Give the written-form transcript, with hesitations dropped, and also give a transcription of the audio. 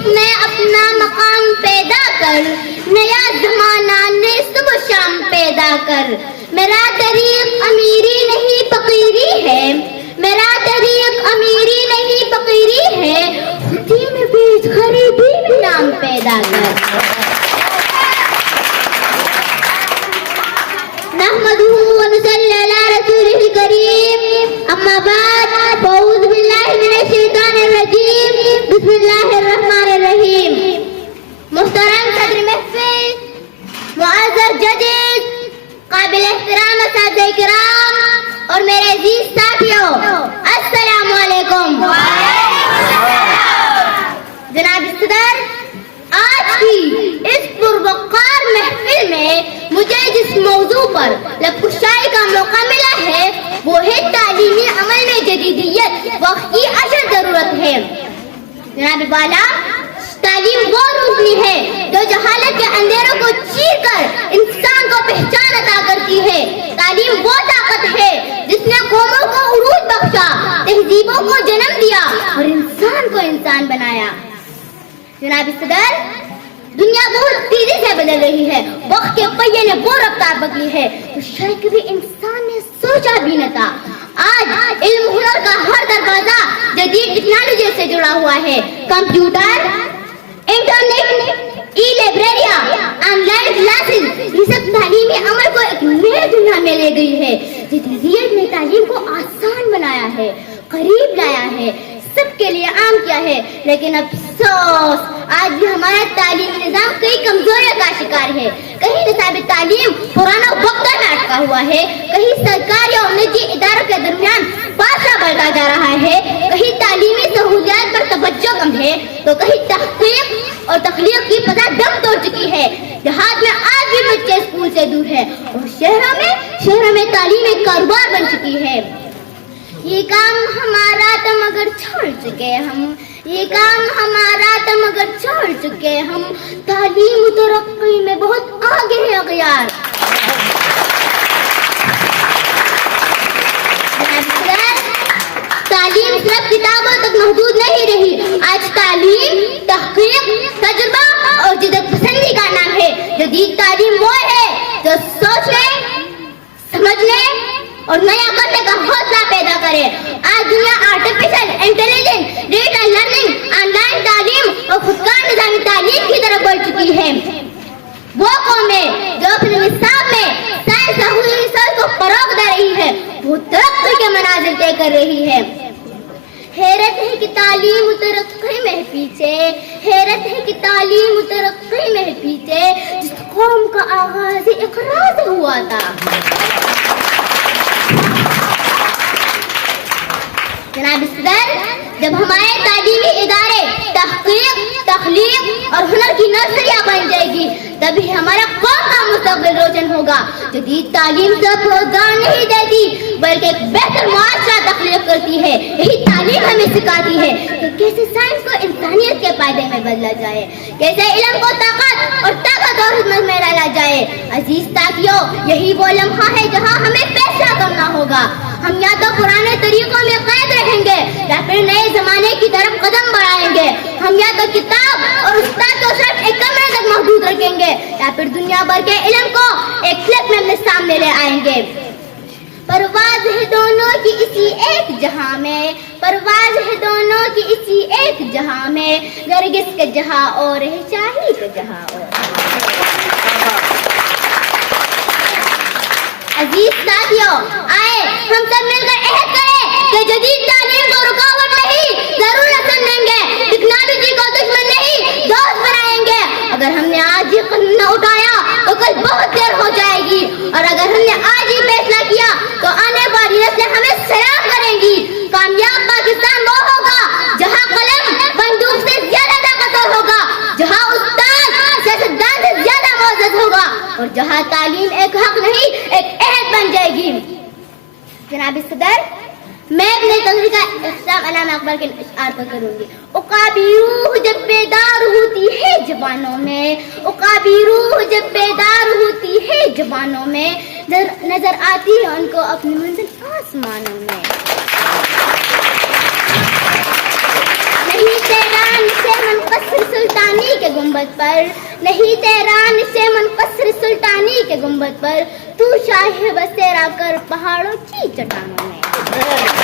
میں اپنا مقام پیدا کر، نیا زمانہ نے صبح شام پیدا کر. میرا طریق امیری نہیں فقیری ہے، میرا طریق امیری نہیں فقیری ہے، خودی میں بیچ غریبی بھی نام پیدا کر. نحمده ونصلي على رسوله الكريم، أما بعد فأعوذ بالله من الشيطان الرجيم، بسم الله الرحمن الرحيم. محترم صدر محفل، معزز ججز، قابل احترام اساتذہ کرام اور میرے عزیز ساتھیوں، السلام علیکم. جناب صدر، آج کی اس پروقار محفل میں مجھے جس موضوع پر لب کشائی کا موقع ملا ہے وہ ہے تعلیمی عمل میں جدیدیت، وقت کی اشد ضرورت ہے. جناب والا، تعلیم وہ روشنی ہے جو جہالت کے اندھیروں کو چیر کر انسان کو پہچان عطا کرتی ہے. تعلیم وہ طاقت ہے جس نے قوموں کو عروج بخشا، تہذیبوں کو جنم دیا اور انسان کو انسان بنایا. جناب صدر، دنیا بہت تیزی سے بدل رہی ہے، وقت کے پہیے نے وہ رفتار بدلی ہے تو شاید کبھی انسان نے سوچا بھی نہ تھا. آج علم ہنر کا ہر دروازہ جدید ٹیکنالوجی سے جڑا ہوا ہے. کمپیوٹر، انٹرنیٹ، ای لائبریریاں، آن لائن کلاسز، یہ سب تعلیمی عمل کو ایک نئی دنیا میں لے گئی ہے. جدیدیت نے تعلیم کو آسان بنایا ہے، قریب لایا ہے، سب کے لیے عام کیا ہے. لیکن افسوس، آج بھی ہمارا تعلیمی نظام کئی کمزوریوں کا شکار ہے. کہیں نصاب تعلیم پرانا وقت میں اٹکا ہوا ہے، کہیں سرکاری اور نجی اداروں کے درمیان فاصلہ بڑھتا جا رہا ہے، کہیں تعلیمی سہولیات پر توجہ کم ہے تو کہیں تحقیق اور تخلیق کی فضا دم توڑ چکی ہے. دیہات میں آج بھی بچے اسکول سے دور ہیں اور شہروں میں تعلیم ایک کاروبار بن چکی ہے. یہ کام ہمارا تھا مگر چھوڑ چکے ہم، یہ کام ہمارا تھا مگر چھوڑ چکے ہم، تعلیم و ترقی میں بہت آگے ہے اغیار. تعلیم صرف کتابوں تک محدود نہیں رہی، آج تعلیم تحقیق، تجربہ اور جدت پسندی کا نام ہے. جدید تعلیم وہ ہے جو سوچنے، سمجھنے اور نیا کرنے کا حوصلہ پیدا کرے. آج دنیا artificial intelligence, digital learning, on line تعلیم اور خودکار نظامی تعلیم کی طرف بڑھ چکی ہے. وہ قومیں جو اپنے نصاب میں سائنس اور ریسرچ کو فروغ دے رہی ہے وہ ترقی کے مناظر طے کر رہی ہے. حیرت ہے کہ تعلیم و ترقی میں پیچھے، حیرت ہے کہ تعلیم و ترقی میں پیچھے جس قوم کا آغاز اقرا سے ہوا تھا. جناب صدر، جب ہمارے تعلیمی ادارے تحقیق، تخلیق اور ہنر کی نرسریاں بن جائے گی تبھی ہمارا قوم کا مستقبل روشن ہوگا. جدید تعلیم صرف روزگار نہیں دیتی بلکہ ایک بہتر معاشرہ تخلیق کرتی ہے. یہی تعلیم ہمیں سکھاتی ہے کہ کیسے سائنس کو انسانیت کے فائدے میں بدلا جائے، کیسے علم کو طاقت اور خدمت میں ڈالا جائے. عزیز ساتھیوں، یہی وہ لمحہ ہے جہاں ہمیں فیصلہ کرنا ہوگا. ہم یا تو پرانے طریقوں میں قید رہیں گے یا پھر نئے زمانے کی طرف قدم بڑھائیں گے. ہم یا تو کتاب اور استاد کو صرف ایک کمرے تک محدود رکھیں گے یا پھر دنیا بھر کے علم کو ایک کلک میں اپنے سامنے لے آئیں گے. پرواز ہے دونوں کی اسی ایک جہاں میں، پرواز ہے دونوں کی اسی ایک جہاں میں، نرگس کے جہاں اور ہے شاہی کے جہاں اور. عزیز ساتھیوں، آئے ہم سب مل کر عہد کریں کہ جدید تعلیم کو رکاوٹ نہیں ضرورت سمجھیں گے، ٹیکنالوجی کو دشمن نہیں دوست بنائیں گے. اگر ہم نے آج یہ قدم نہ اٹھایا تو کل بہت دیر ہو جائے گی، اور اگر ہم نے آج ہی فیصلہ کیا تو آنے والی نسلیں ہمیں سلام کریں گی. کامیاب پاکستان وہ ہوگا جہاں قلم بندوق سے زیادہ طاقتور ہوگا، جہاں استاد سیاستدان سے زیادہ معزز ہوگا، اور جہاں تعلیم ایک حق نہیں ایک عہد بن جائے گی. جناب صدر، میں اپنے تقریر کا اختتام علامہ اقبال کے اشعار پر کروں گی. عقابی روح جب بیدار ہوتی ہے جوانوں میں، عقابی روح جب بیدار ہوتی ہے جوانوں میں، نظر آتی ہے ان کو اپنی منزل آسمانوں میں. نہیں تیران سے منقصر سلطانی کے گنبد پر، نہیں تیرا نشے منقصر سلطانی کے گنبد پر، تو شاہ بسیرا کر پہاڑوں کی چٹانوں میں.